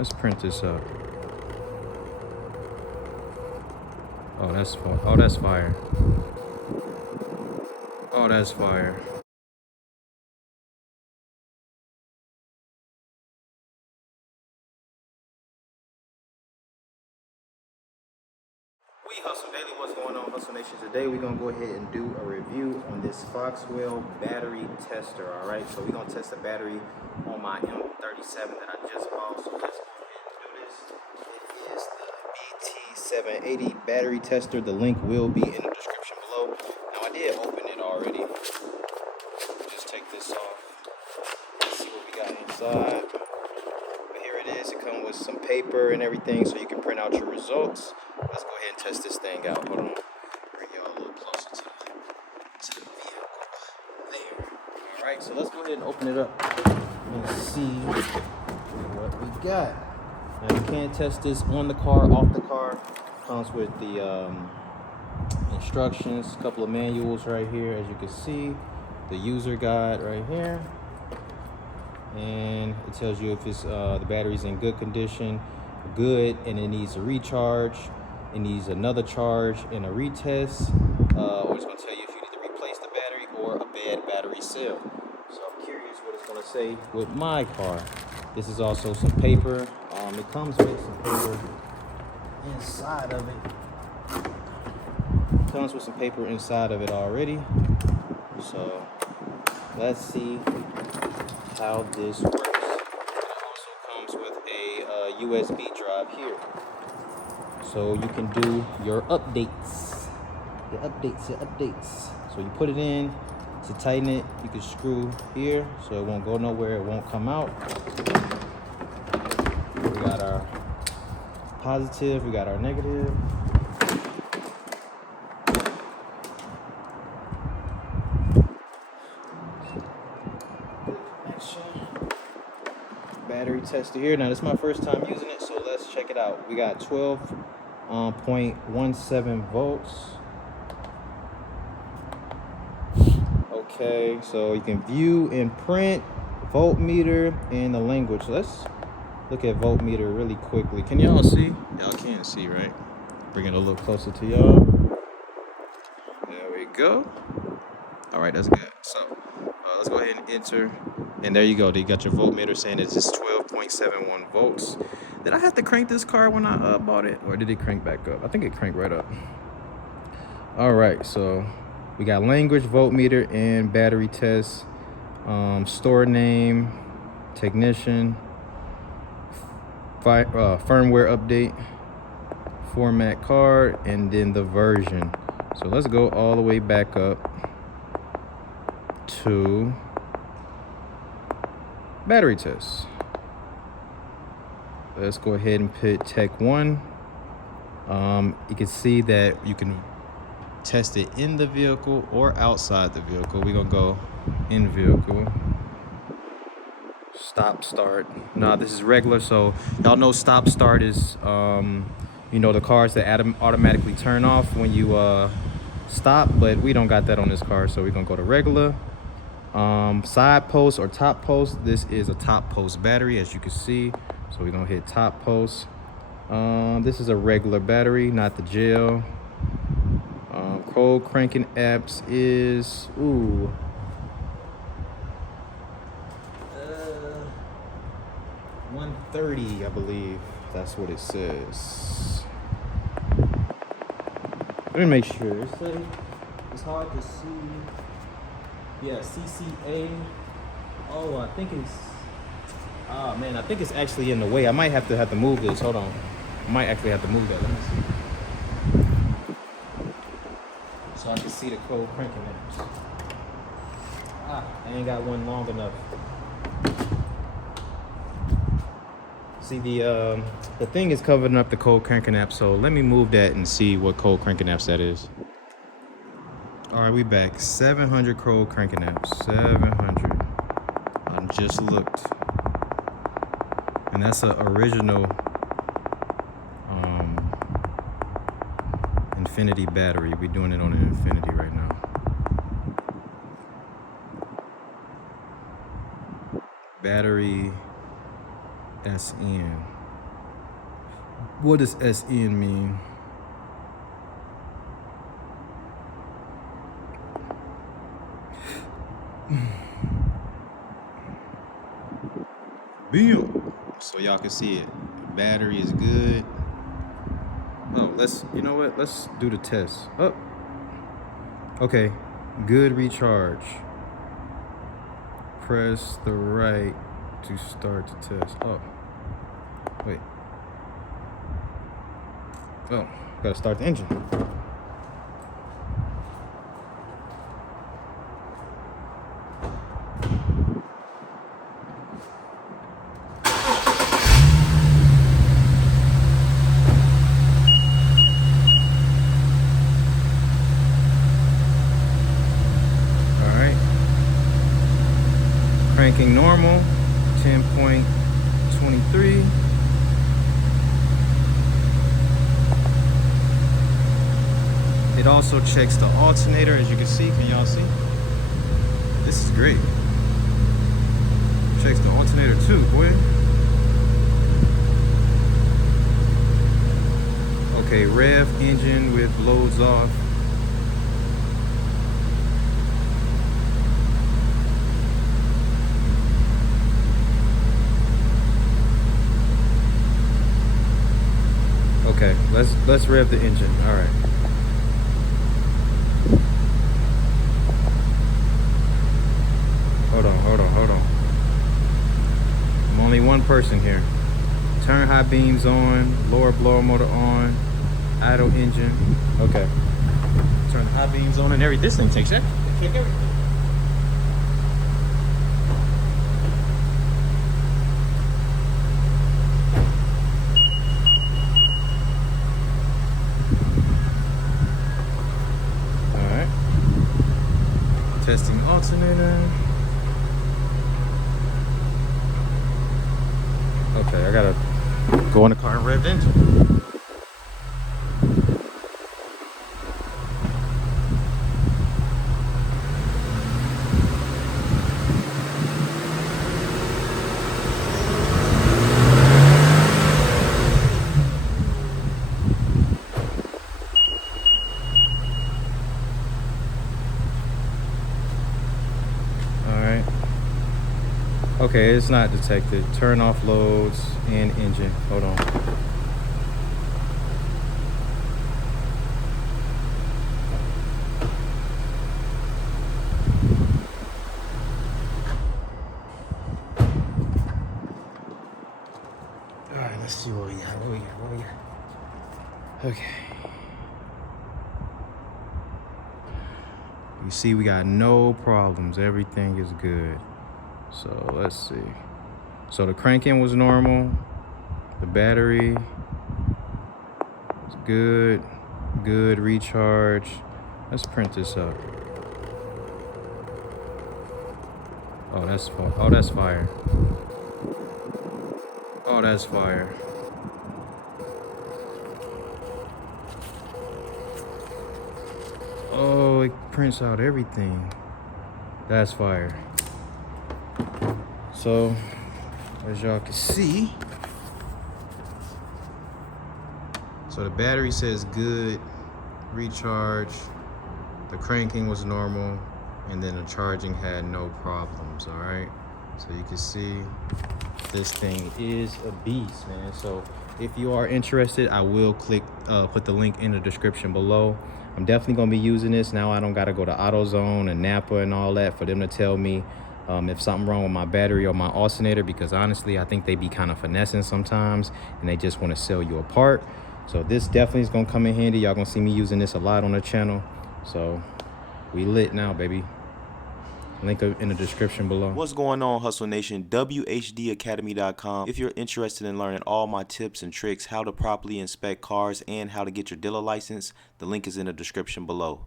Let's print this up. Oh, that's fire. Oh, that's fire. Oh, that's fire. We Hustle Daily, what's going on, Hustle Nation? Today we're gonna go ahead and do a review on this Foxwell battery tester. All right, so we're gonna test the battery on my M37 that I just bought. So let's go ahead and do this. It is the BT-780 battery tester. The link will be in the description below. Now I did open it already. Just take this off. Let's see what we got inside. But here it is. It comes with some paper and everything, so you can print out your results. Let's go ahead and test this thing out. Hold on. Bring y'all a little closer to the vehicle. There. All right, so let's go ahead and open it up and see what we got. Now you can't test this on the car, off the car. Comes with the instructions, a couple of manuals right here, as you can see. The user guide right here. And it tells you if it's the battery's in good condition, good, and it needs a recharge. It needs another charge and a retest, or it's going to tell you if you need to replace the battery or a bad battery cell. So I'm curious what it's going to say with my car. This is also some paper. It comes with some paper inside of it. It comes with some paper inside of it already. So let's see how this works. It also comes with a USB drive here. So you can do your updates. Your updates. So you put it in. To tighten it, you can screw here so it won't go nowhere, it won't come out. We got our positive, we got our negative. Battery tester here. Now this is my first time using it, so let's check it out. We got 12.17 volts. Okay, so you can view and print voltmeter and the language. Let's look at voltmeter really quickly. Can y'all see? Y'all can't see, right? Bring it a little closer to y'all. There we go. All right, that's good. So let's go ahead and enter. And there you go. You got your voltmeter saying it's just 12.71 volts. Did I have to crank this car when I bought it? Or did it crank back up? I think it cranked right up. All right, so we got language, voltmeter, and battery test. Store name, technician, firmware update, format card, and then the version. So let's go all the way back up to battery test. Let's go ahead and put Tech 1. You can see that you can test it in the vehicle or outside the vehicle. We're gonna go in vehicle. Stop start. Now this is regular, so y'all know stop start is the cars that automatically turn off when you stop, but we don't got that on this car, so we're gonna go to regular. Side post or top post. This is a top post battery, as you can see, so we're gonna hit top post. This is a regular battery, not the gel. Cold cranking apps is 130, I believe. That's what it says. Let me make sure. It's hard to see. Yeah, CCA. Oh, I think it's. Oh man, I think it's actually in the way. I might have to move this. Hold on. I might actually have to move that. Let me see. So I can see the cold cranking apps. I ain't got one long enough. See, the thing is covering up the cold cranking app, so let me move that and see what cold cranking apps that is. All right, we back. 700 cold cranking apps. 700. I just looked, and that's an original Infinity battery. We're doing it on an Infinity right now. Battery that's in. What does SN mean? Bam. So y'all can see it. Battery is good. Oh, you know what? Let's do the test. Oh, okay. Good recharge. Press the right to start the test. Oh, wait. Oh, gotta start the engine. Cranking normal, 10.23. It also checks the alternator, as you can see. Can y'all see? This is great. Checks the alternator too, boy. Okay, rev engine with loads off. Okay, let's rev the engine. All right. Hold on. I'm only one person here. Turn high beams on, lower blower motor on, idle engine. Okay. Turn the high beams on and everything. This thing takes everything. Testing alternator. Okay, I gotta go in the car and rev the engine. Okay, it's not detected. Turn off loads and engine. Hold on. All right, let's see what we got. Okay. You see, we got no problems. Everything is good. So let's see. So the cranking was normal. The battery is good. Good recharge. Let's print this up. Oh, that's fire. Oh, that's fire. Oh, that's fire. Oh, it prints out everything. That's fire. So, as y'all can see, so the battery says good recharge, the cranking was normal, and then the charging had no problems. All right, so you can see this thing is a beast, man. So if you are interested, I will put the link in the description below. I'm definitely gonna be using this. Now I don't gotta go to AutoZone and Napa and all that for them to tell me if something wrong with my battery or my alternator, because honestly, I think they be kind of finessing sometimes and they just want to sell you a part. So this definitely is gonna come in handy. Y'all gonna see me using this a lot on the channel. So we lit now, baby. Link in the description below. What's going on, Hustle Nation? whdacademy.com. If you're interested in learning all my tips and tricks, how to properly inspect cars and how to get your dealer license, the link is in the description below.